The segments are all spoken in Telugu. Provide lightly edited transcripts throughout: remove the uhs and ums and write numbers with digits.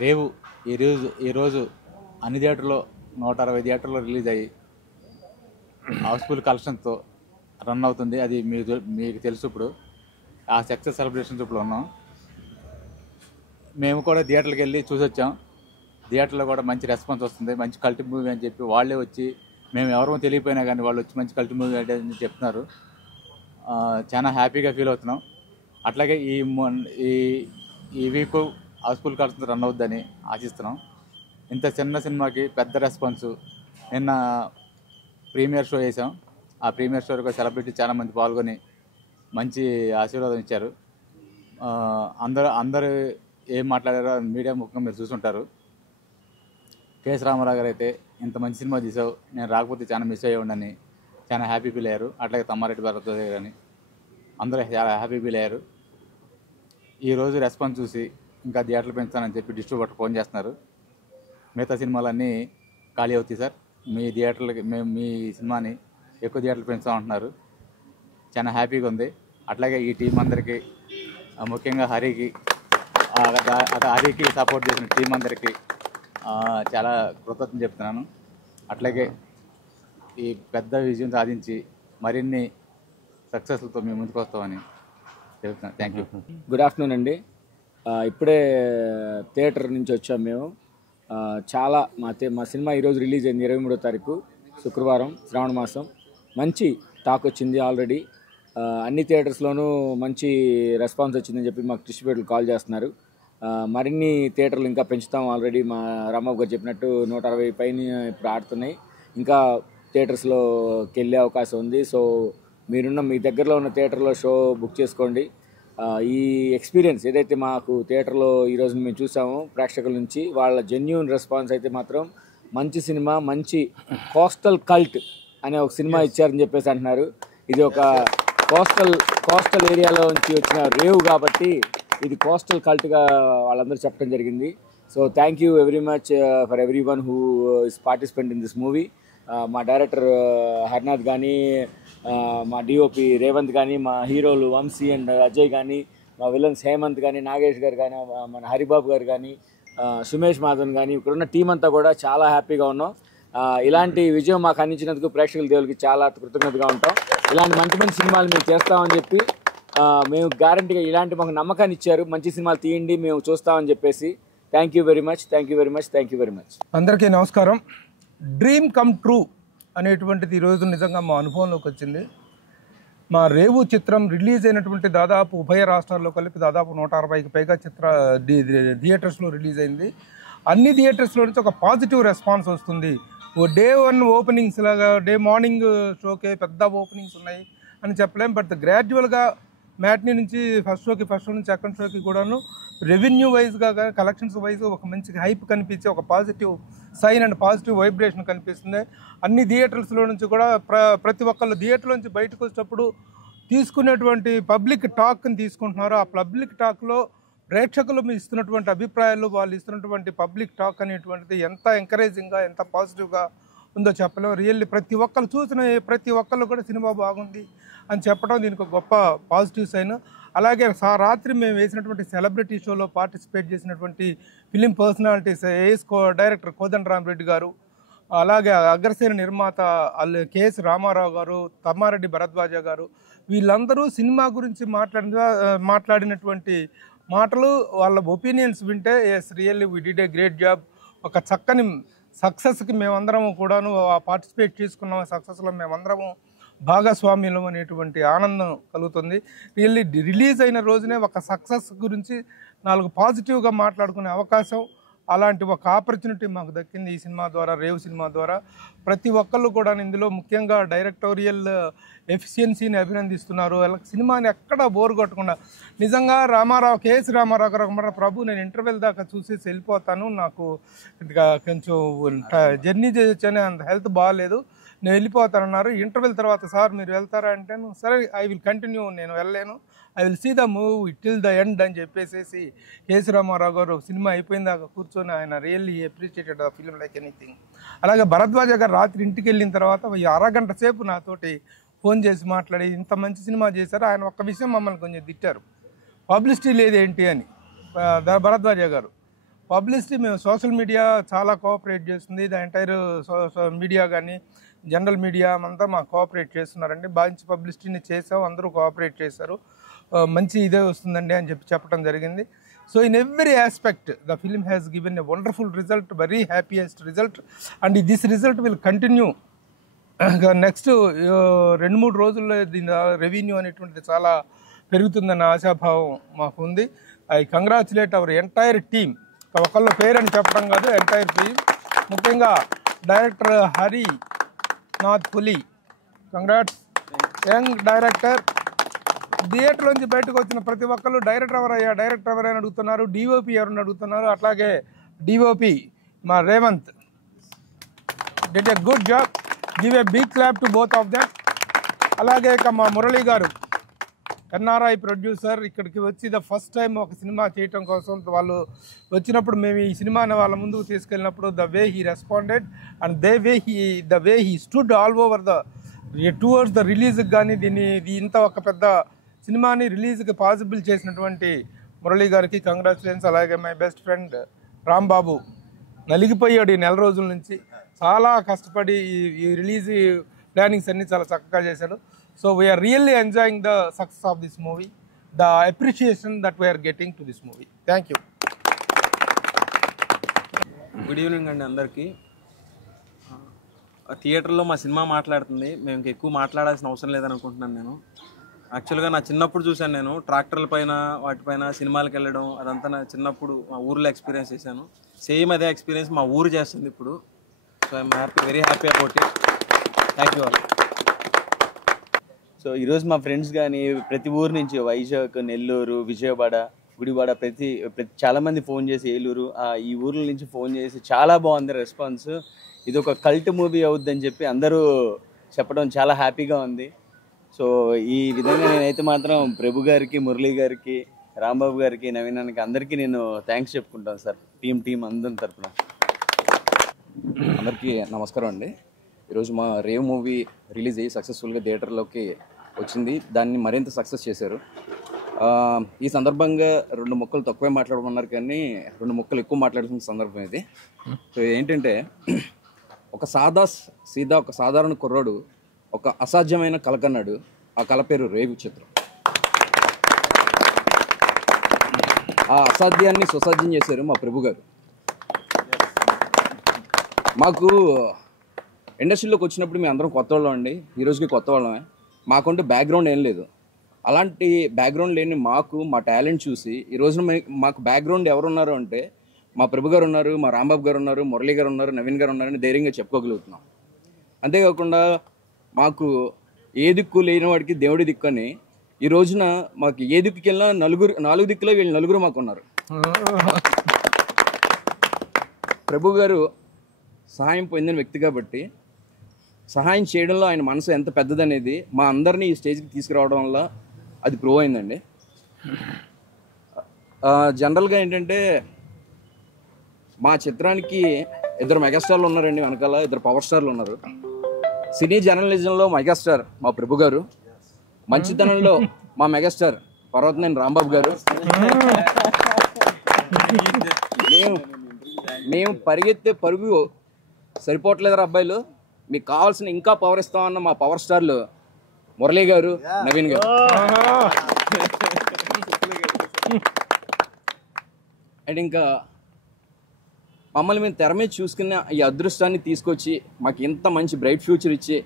రేవు ఈరోజు అన్ని థియేటర్లో 160 థియేటర్లో రిలీజ్ అయ్యి హౌస్ఫుల్ కలెక్షన్తో రన్ అవుతుంది. అది మీకు తెలుసు. ఇప్పుడు ఆ సక్సెస్ సెలబ్రేషన్స్ ఇప్పుడు ఉన్నాం. మేము కూడా థియేటర్కి వెళ్ళి చూసి వచ్చాం. థియేటర్లో కూడా మంచి రెస్పాన్స్ వస్తుంది. మంచి కల్ట్ మూవీ అని చెప్పి వాళ్ళే వచ్చి, మేము ఎవరో తెలియపోయినా కానీ వాళ్ళు వచ్చి మంచి కల్ట్ మూవీ అని చెప్తున్నారు. చాలా హ్యాపీగా ఫీల్ అవుతున్నాం. అట్లాగే ఈ వీక్ హౌస్ఫుల్ కలెక్షన్స్ రన్ అవుద్దని ఆశిస్తున్నాం. ఇంత చిన్న సినిమాకి పెద్ద రెస్పాన్స్. నిన్న ప్రీమియర్ షో చేసాం. ఆ ప్రీమియర్ షోకి సెలబ్రిటీ చాలామంది పాల్గొని మంచి ఆశీర్వాదం ఇచ్చారు. అందరూ ఏం మాట్లాడారో మీడియా ముఖంగా మీరు చూసుంటారు. కెఎస్ రామారావు గారు అయితే, ఇంత మంచి సినిమా తీసావు, నేను రాకపోతే చాలా మిస్ అయ్యేవాడిని, చాలా హ్యాపీ ఫీల్ అయ్యారు. అట్లాగే తమ్మారెడ్డి భరద్వాజ్ గారు అని అందరూ చాలా హ్యాపీ ఫీల్ అయ్యారు. ఈరోజు రెస్పాన్స్ చూసి ఇంకా థియేటర్లు పెంచుతానని చెప్పి డిస్ట్రిబ్యూటర్ ఫోన్ చేస్తున్నారు. మిగతా సినిమాలన్నీ ఖాళీ అవుతాయి సార్, మీ థియేటర్లకి మేము మీ సినిమాని ఎక్కువ థియేటర్లు పెంచుతామంటున్నారు. చాలా హ్యాపీగా ఉంది. అట్లాగే ఈ టీం అందరికీ, ముఖ్యంగా హరికి సపోర్ట్ చేసిన టీం అందరికీ చాలా కృతజ్ఞతలు చెప్తున్నాను. అట్లాగే ఈ పెద్ద విజయం సాధించి మరిన్ని సక్సెస్లతో మేము ముందుకు వస్తామని చెప్తున్నాను. Thank you. గుడ్ ఆఫ్టర్నూన్ అండి. ఇప్పుడే థియేటర్ నుంచి వచ్చాం మేము. చాలా మా సినిమా ఈరోజు రిలీజ్ అయింది 23వ తారీఖు శుక్రవారం, శ్రావణ మాసం. మంచి టాక్ వచ్చింది ఆల్రెడీ. అన్ని థియేటర్స్లోనూ మంచి రెస్పాన్స్ వచ్చిందని చెప్పి మాకు డిస్ట్రిబ్యూటర్లు కాల్ చేస్తున్నారు. మరిన్ని థియేటర్లు ఇంకా పెంచుతాం. ఆల్రెడీ మా రామబాబు గారు చెప్పినట్టు 160 పైన ఇప్పుడు ఆడుతున్నాయి. ఇంకా థియేటర్స్లోకి వెళ్ళే అవకాశం ఉంది. సో మీ దగ్గరలో ఉన్న థియేటర్లో షో బుక్ చేసుకోండి. ఈ ఎక్స్పీరియన్స్ ఏదైతే మాకు థియేటర్లో ఈరోజు మేము చూసామో ప్రేక్షకుల నుంచి, వాళ్ళ జెన్యూన్ రెస్పాన్స్ అయితే మాత్రం మంచి సినిమా, మంచి కోస్టల్ కల్ట్ అనే ఒక సినిమా ఇచ్చారని చెప్పేసి అంటున్నారు. ఇది ఒక కోస్టల్ ఏరియాలో నుంచి వచ్చిన రేవ్ కాబట్టి ఇది కోస్టల్ కల్ట్గా వాళ్ళందరూ చెప్పడం జరిగింది. So thank you very much for every one who is participant in this movie. మా డైరెక్టర్ హర్నాథ్ కానీ, మా డిఓపి రేవంత్ కానీ, మా హీరోలు వంశీ అండ్ అజయ్ కానీ, మా విలన్స్ హేమంత్ కానీ, నాగేష్ గారు కానీ, మన హరిబాబు గారు కానీ, సుమేష్ మాధవన్ కానీ, ఇక్కడున్న టీం అంతా కూడా చాలా హ్యాపీగా ఉన్నాం. ఇలాంటి విజయం మాకు అందించినందుకు ప్రేక్షకుల దేవులకి చాలా కృతజ్ఞతగా ఉంటాం. ఇలాంటి మంచి మంచి సినిమాలు మేము చేస్తామని చెప్పి మేము గ్యారంటీగా ఇలాంటి మాకు నమ్మకాన్ని ఇచ్చారు. మంచి సినిమాలు తీయండి, మేము చూస్తామని చెప్పేసి. Thank you very much. అందరికీ నమస్కారం. డ్రీమ్ కమ్ ట్రూ అనేటువంటిది ఈరోజు నిజంగా మా అనుభవంలోకి వచ్చింది. మా రేవు చిత్రం రిలీజ్ అయినటువంటి దాదాపు ఉభయ రాష్ట్రాల్లో కలిపి దాదాపు 160కి పైగా థియేటర్స్లో రిలీజ్ అయింది. అన్ని థియేటర్స్లో నుంచి ఒక పాజిటివ్ రెస్పాన్స్ వస్తుంది. డే 1 ఓపెనింగ్స్ లాగా డే మార్నింగ్ షోకే పెద్ద ఓపెనింగ్స్ ఉన్నాయి అని చెప్పలేం. బట్ గ్రాడ్యువల్గా మ్యాట్నీ నుంచి ఫస్ట్ షో నుంచి సెకండ్ షోకి కూడాను రెవెన్యూ వైజ్గా కలెక్షన్స్ వైజ్ ఒక మంచి హైప్ కనిపించి ఒక positive sign and positive vibration కనిపిస్తుంది. అన్ని థియేటర్స్లో నుంచి కూడా ప్రతి ఒక్కళ్ళు థియేటర్ నుంచి బయటకు వచ్చేటప్పుడు తీసుకునేటువంటి పబ్లిక్ టాక్ని తీసుకుంటున్నారు. ఆ పబ్లిక్ టాక్లో ప్రేక్షకులు ఇస్తున్నటువంటి అభిప్రాయాలు, వాళ్ళు ఇస్తున్నటువంటి పబ్లిక్ టాక్ అనేటువంటిది ఎంత ఎంకరేజింగ్గా, ఎంత పాజిటివ్గా ఉందో చెప్పలేం. రియల్లీ ప్రతి ఒక్కరు చూసిన ప్రతి ఒక్కళ్ళు కూడా సినిమా బాగుంది అని చెప్పడం దీనికి ఒక గొప్ప పాజిటివ్ సైన్. అలాగే రాత్రి మేము వేసినటువంటి సెలబ్రిటీ షోలో పార్టిసిపేట్ చేసినటువంటి ఫిలిం పర్సనాలిటీస్ డైరెక్టర్ కోదండరామరెడ్డి గారు, అలాగే అగ్రసేన నిర్మాత కెఎస్ రామారావు గారు, తమ్మారెడ్డి భరద్వాజ గారు, వీళ్ళందరూ సినిమా గురించి మాట్లాడినటువంటి మాటలు, వాళ్ళ ఒపీనియన్స్ వింటే yes really we did a great job. ఒక చక్కని సక్సెస్కి మేమందరము కూడాను పార్టిసిపేట్ చేసుకున్నాం. సక్సెస్లో మేమందరము భాగస్వామ్యం అనేటువంటి ఆనందం కలుగుతుంది. రిలీజ్ అయిన రోజునే ఒక సక్సెస్ గురించి 4 పాజిటివ్గా మాట్లాడుకునే అవకాశం, అలాంటి ఒక ఆపర్చునిటీ మాకు దక్కింది ఈ సినిమా ద్వారా, రేవ్ సినిమా ద్వారా. ప్రతి ఒక్కళ్ళు కూడా ఇందులో ముఖ్యంగా డైరెక్టోరియల్ ఎఫిషియన్సీని అభినందిస్తున్నారు. సినిమాని ఎక్కడా బోర్ కొట్టకుండా నిజంగా కెఎస్ రామారావు గారు, ప్రభు నేను ఇంటర్వెల్ దాకా చూసేసి వెళ్ళిపోతాను, నాకు కొంచెం జర్నీ చేసొచ్చాను, అంత హెల్త్ బాగాలేదు, నేను వెళ్ళిపోతానన్నారు. ఇంటర్వెల్ తర్వాత సార్ మీరు వెళ్తారా అంటే, సరే ఐ విల్ కంటిన్యూ, నేను వెళ్ళలేను, I will see the movie till the end అని చెప్పేసి కెఎస్ రామారావు గారు సినిమా అయిపోయిందాకా కూర్చొని ఆయన really appreciated the film like anything. అలాగే భరద్వాజ గారు రాత్రి ఇంటికి వెళ్ళిన తర్వాత అరగంట సేపు నాతోటి ఫోన్ చేసి మాట్లాడి ఇంత మంచి సినిమా చేశారు. ఆయన ఒక్క విషయం మమ్మల్ని కొంచెం తిట్టారు, పబ్లిసిటీ లేదేంటి అని. భరద్వాజ గారు పబ్లిసిటీ మేము సోషల్ మీడియా చాలా కోఆపరేట్ చేస్తుంది. ద ఎంటైర్ మీడియా కానీ జనరల్ మీడియా అంతా మాకు కోఆపరేట్ చేస్తున్నారండి. మంచి పబ్లిసిటీని చేసాం, అందరూ కోఆపరేట్ చేశారు. మంచి ఇదే వస్తుందండి అని చెప్పడం జరిగింది. So in every aspect the film has given a wonderful result, very happiest result, and this result will continue. Next 2-3 రోజుల్లో దీని రెవెన్యూ అనేటువంటిది చాలా పెరుగుతుందన్న ఆశాభావం మాకు ఉంది. I congratulate our entire team. ఒకళ్ళ పేరని చెప్పడం కాదు, ఎంటైర్ టీమ్. ముఖ్యంగా డైరెక్టర్ హరి నాథ్ పులి, కంగ్రాట్స్. Young director. థియేటర్లోంచి బయటకు వచ్చిన ప్రతి ఒక్కళ్ళు డైరెక్టర్ ఎవరైనా అడుగుతున్నారు, డిఓపి ఎవరైనా అడుగుతున్నారు. అట్లాగే డిఓపి మా Revanth did a good job. Give a big clap to both of them. అలాగే ఇక మా మురళి గారు ఎన్ఆర్ఐ ప్రొడ్యూసర్, ఇక్కడికి వచ్చి ద ఫస్ట్ టైం ఒక సినిమా చేయటం కోసం వాళ్ళు వచ్చినప్పుడు మేము ఈ సినిమాని వాళ్ళ ముందుకు తీసుకెళ్ళినప్పుడు the way he responded and the way he stood all over towards the రిలీజ్కి కానీ ఇంత ఒక పెద్ద సినిమాని రిలీజ్కి పాసిబుల్ చేసినటువంటి మురళి గారికి కంగ్రాచులేషన్స్. అలాగే మై బెస్ట్ ఫ్రెండ్ రాంబాబు నలిగిపోయాడు ఈ 4 రోజుల నుంచి, చాలా కష్టపడి ఈ రిలీజ్ ప్లానింగ్స్ అన్నీ చాలా చక్కగా చేశాడు. So we are really enjoying the success of this movie, the appreciation that we are getting to this movie. Thank you. Good evening అండి అందరికీ. థియేటర్లో మా సినిమా మాట్లాడుతుంది, మేము ఎక్కువ మాట్లాడాల్సిన అవసరం లేదని అనుకుంటున్నాను. నేను యాక్చువల్గా నా చిన్నప్పుడు చూశాను, నేను ట్రాక్టర్ల పైన వాటిపైన సినిమాలకు వెళ్ళడం అదంతా నా చిన్నప్పుడు మా ఊర్లో ఎక్స్పీరియన్స్ చేశాను. సేమ్ అదే ఎక్స్పీరియన్స్ మా ఊరు చేస్తుంది ఇప్పుడు. So I'm very happy about it. Thank you all. So ఈరోజు మా ఫ్రెండ్స్ కానీ ప్రతి ఊరు నుంచి వైజాగ్, నెల్లూరు, విజయవాడ, గుడివాడ ప్రతి చాలామంది ఫోన్ చేసి ఏలూరు ఈ ఊర్ల నుంచి ఫోన్ చేసి చాలా బాగుంది రెస్పాన్స్. ఇది ఒక కల్ట్ మూవీ అవుద్దని చెప్పి అందరూ చెప్పడం చాలా హ్యాపీగా ఉంది. సో ఈ విధంగా నేనైతే మాత్రం ప్రభు గారికి, మురళి గారికి, రాంబాబు గారికి, నవీన్ అన్నకి అందరికీ నేను థ్యాంక్స్ చెప్పుకుంటాను సార్, టీం అందరి తరఫున. అందరికీ నమస్కారం అండి. ఈరోజు మా రేవ్ మూవీ రిలీజ్ అయ్యి సక్సెస్ఫుల్గా థియేటర్లోకి వచ్చింది. దాన్ని మరింత సక్సెస్ చేశారు. ఈ సందర్భంగా 2 ముక్కలు తక్కువే మాట్లాడమన్నారు, కానీ 2 ముక్కలు ఎక్కువ మాట్లాడుతున్న సందర్భం ఇది. సో ఏంటంటే, ఒక ఒక సాధారణ కుర్రాడు ఒక అసాధ్యమైన కళ కన్నాడు. ఆ కళ పేరు రేవు చిత్రం. ఆ అసాధ్యాన్ని సుసాధ్యం చేశారు మా ప్రభు గారు. మాకు ఇండస్ట్రీలోకి వచ్చినప్పుడు మేము అందరం కొత్త వాళ్ళం అండి, ఈరోజుకి కొత్త వాళ్ళమే. మాకుంటే బ్యాక్గ్రౌండ్ ఏం లేదు. అలాంటి బ్యాక్గ్రౌండ్ లేని మా టాలెంట్ చూసి ఈ రోజున మాకు బ్యాక్గ్రౌండ్ ఎవరున్నారు అంటే మా ప్రభు గారు ఉన్నారు, మా రాంబాబు గారు ఉన్నారు, మురళి గారు ఉన్నారు, నవీన్ గారు ఉన్నారని ధైర్యంగా చెప్పుకోగలుగుతున్నాం. అంతేకాకుండా మాకు ఏ దిక్కు లేని వాడికి దేవుడి దిక్కు అని ఈ రోజున మాకు ఏ దిక్కుకి వెళ్ళినా 4 దిక్కులో వీళ్ళు 9 మాకు ఉన్నారు. ప్రభు గారు సహాయం పొందిన వ్యక్తి కాబట్టి సహాయం చేయడంలో ఆయన మనసు ఎంత పెద్దదనేది మా అందరినీ ఈ స్టేజ్కి తీసుకురావడం వల్ల అది ప్రూవ్ అయిందండి. జనరల్గా ఏంటంటే, మా చిత్రానికి 2 మెగాస్టార్లు ఉన్నారండి, వెనకాల 2 పవర్ స్టార్లు ఉన్నారు. సినీ జర్నలిజంలో మెగాస్టార్ మా ప్రభు గారు, మంచితనంలో మా మెగాస్టార్ పర్వతనేని రాంబాబు గారు. మేము పరిగెత్తే పరుగు సరిపోవట్లేదురా అబ్బాయిలు, మీకు కావాల్సిన ఇంకా పవర్ ఇస్తామన్న మా పవర్ స్టార్లు మురళి గారు, నవీన్ గారు. అండ్ ఇంకా మమ్మల్ని మేము తెర మీద చూసుకున్న ఈ అదృష్టాన్ని తీసుకొచ్చి మాకు ఇంత మంచి బ్రైట్ ఫ్యూచర్ ఇచ్చి,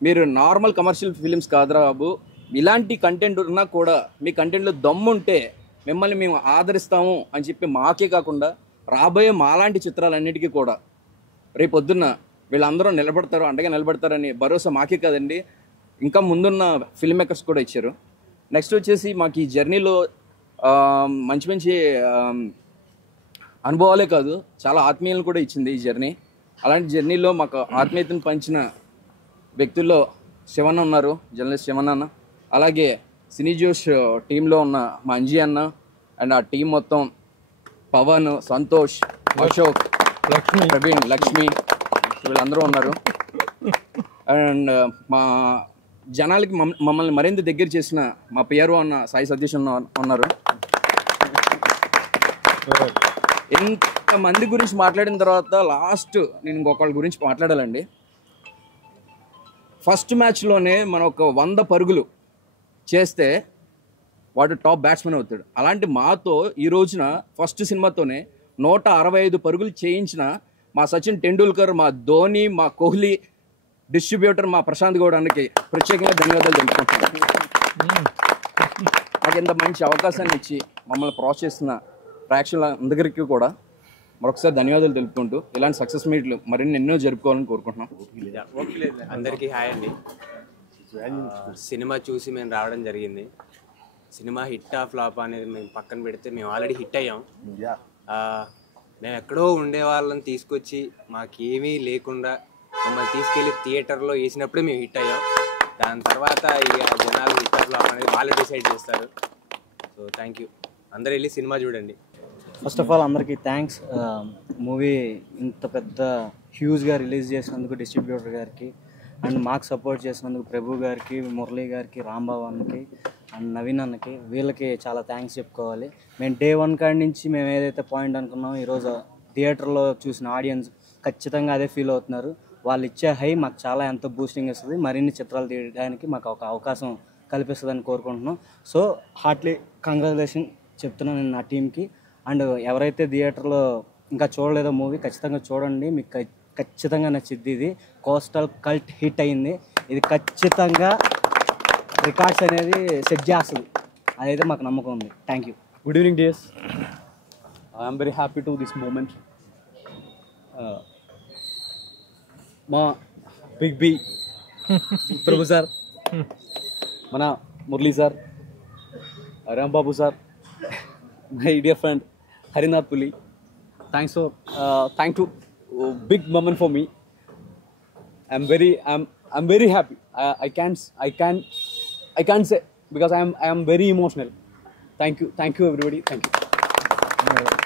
మీరు నార్మల్ కమర్షియల్ ఫిలిమ్స్ కాదురా బాబు, ఇలాంటి కంటెంట్ ఉన్నా కూడా మీ కంటెంట్లో దమ్ముంటే మిమ్మల్ని మేము ఆదరిస్తాము అని చెప్పి మాకే కాకుండా రాబోయే మాలాంటి చిత్రాలన్నిటికీ కూడా రేపొద్దున్న వీళ్ళందరూ నిలబడతారు, అండగా నిలబడతారని భరోసా మాకే కాదండి, ఇంకా ముందున్న ఫిల్మ్ మేకర్స్ కూడా ఇచ్చారు. నెక్స్ట్ వచ్చేసి మాకు ఈ జర్నీలో మంచి అనుభవాలే కాదు, చాలా ఆత్మీయులను కూడా ఇచ్చింది ఈ జర్నీ. అలాంటి జర్నీలో మాకు ఆత్మీయతను పంచిన వ్యక్తుల్లో శివన్న ఉన్నారు, జర్నలిస్ట్ శివన్న అన్న. అలాగే సినీ జోష్ టీంలో ఉన్న మా అంజీ అన్న అండ్ ఆ టీం మొత్తం, పవన్, సంతోష్, అశోక్, ప్రవీణ్, లక్ష్మి, వీళ్ళందరూ ఉన్నారు. అండ్ మా జనాలకి మమ్మల్ని మరింత దగ్గర చేసిన మా పిఆర్ఓ అన్న సాయి సతీష్ ఉన్నారు. ఇంతమంది గురించి మాట్లాడిన తర్వాత లాస్ట్ నేను ఇంకొకళ్ళ గురించి మాట్లాడాలండి. ఫస్ట్ మ్యాచ్లోనే మనం ఒక 100 పరుగులు చేస్తే వాడు టాప్ బ్యాట్స్మెన్ అవుతాడు. అలాంటి మాతో ఈ రోజున ఫస్ట్ సినిమాతోనే 165 పరుగులు చేయించిన మా సచిన్ టెండూల్కర్, మా ధోని, మా కోహ్లీ, డిస్ట్రిబ్యూటర్ మా ప్రశాంత్ గౌడానికి ప్రత్యేకంగా ధన్యవాదాలు తెలుపుకుంటున్నాను. నాకు ఇంత మంచి అవకాశాన్ని ఇచ్చి మమ్మల్ని ప్రోత్సహిస్తున్న ప్రేక్షకులందరికీ కూడా మరొకసారి ధన్యవాదాలు తెలుపుకుంటూ ఇలాంటి సక్సెస్ మీట్లు మరిన్ని ఎన్నో జరుపుకోవాలని కోరుకుంటున్నాం. అందరికీ హాయ్ అండి. సినిమా చూసి మేము రావడం జరిగింది. సినిమా హిట్ ఆ ఫ్లాప్ అనేది మేము పక్కన పెడితే మేము ఆల్రెడీ హిట్ అయ్యాం. మేము ఎక్కడో ఉండే వాళ్ళని తీసుకొచ్చి మాకేమీ లేకుండా మమ్మల్ని తీసుకెళ్ళి థియేటర్లో వేసినప్పుడే మేము హిట్ అయ్యాం. దాని తర్వాత ఇక జనాలు హిట్ ఆ ఫ్లాప్ అనేది వాళ్ళు డిసైడ్ చేస్తారు. So thank you. అందరూ వెళ్ళి సినిమా చూడండి. ఫస్ట్ ఆఫ్ ఆల్ అందరికీ థ్యాంక్స్. మూవీ ఇంత పెద్ద హ్యూజ్గా రిలీజ్ చేసినందుకు డిస్ట్రిబ్యూటర్ గారికి, అండ్ మాకు సపోర్ట్ చేసినందుకు ప్రభు గారికి, మురళీ గారికి, రాంబాబు అన్నకి అండ్ నవీన్ అన్నకి, వీళ్ళకి చాలా థ్యాంక్స్ చెప్పుకోవాలి. మేము డే 1 కాడి నుంచి మేము ఏదైతే పాయింట్ అనుకున్నామో ఈరోజు థియేటర్లో చూసిన ఆడియన్స్ ఖచ్చితంగా అదే ఫీల్ అవుతున్నారు. వాళ్ళు ఇచ్చే హై మాకు చాలా ఎంతో బూస్టింగ్ ఇస్తుంది, మరిన్ని చిత్రాలు తీయడానికి మాకు ఒక అవకాశం కల్పిస్తుందని కోరుకుంటున్నాం. సో హార్ట్లీ కంగ్రాచులేషన్ చెప్తున్నాను నేను నా టీంకి. అండ్ ఎవరైతే థియేటర్లో ఇంకా చూడలేదో మూవీ ఖచ్చితంగా చూడండి, మీకు ఖచ్చితంగా నచ్చిద్ది. ఇది కోస్టల్ కల్ట్ హిట్ అయింది, ఇది ఖచ్చితంగా రికార్డ్స్ అనేది సెట్ చేస్తుంది, అదైతే మాకు నమ్మకం ఉంది. Thank you. Good evening, dears. I am very happy to this moment. మా బిగ్ బి ప్రభు సార్, మన Murali sir, Rambabu sir, my dear friend Harinath పులి. Thanks to big moment for me. I'm very happy. I can't say because I am very emotional. Thank you everybody. Thank you.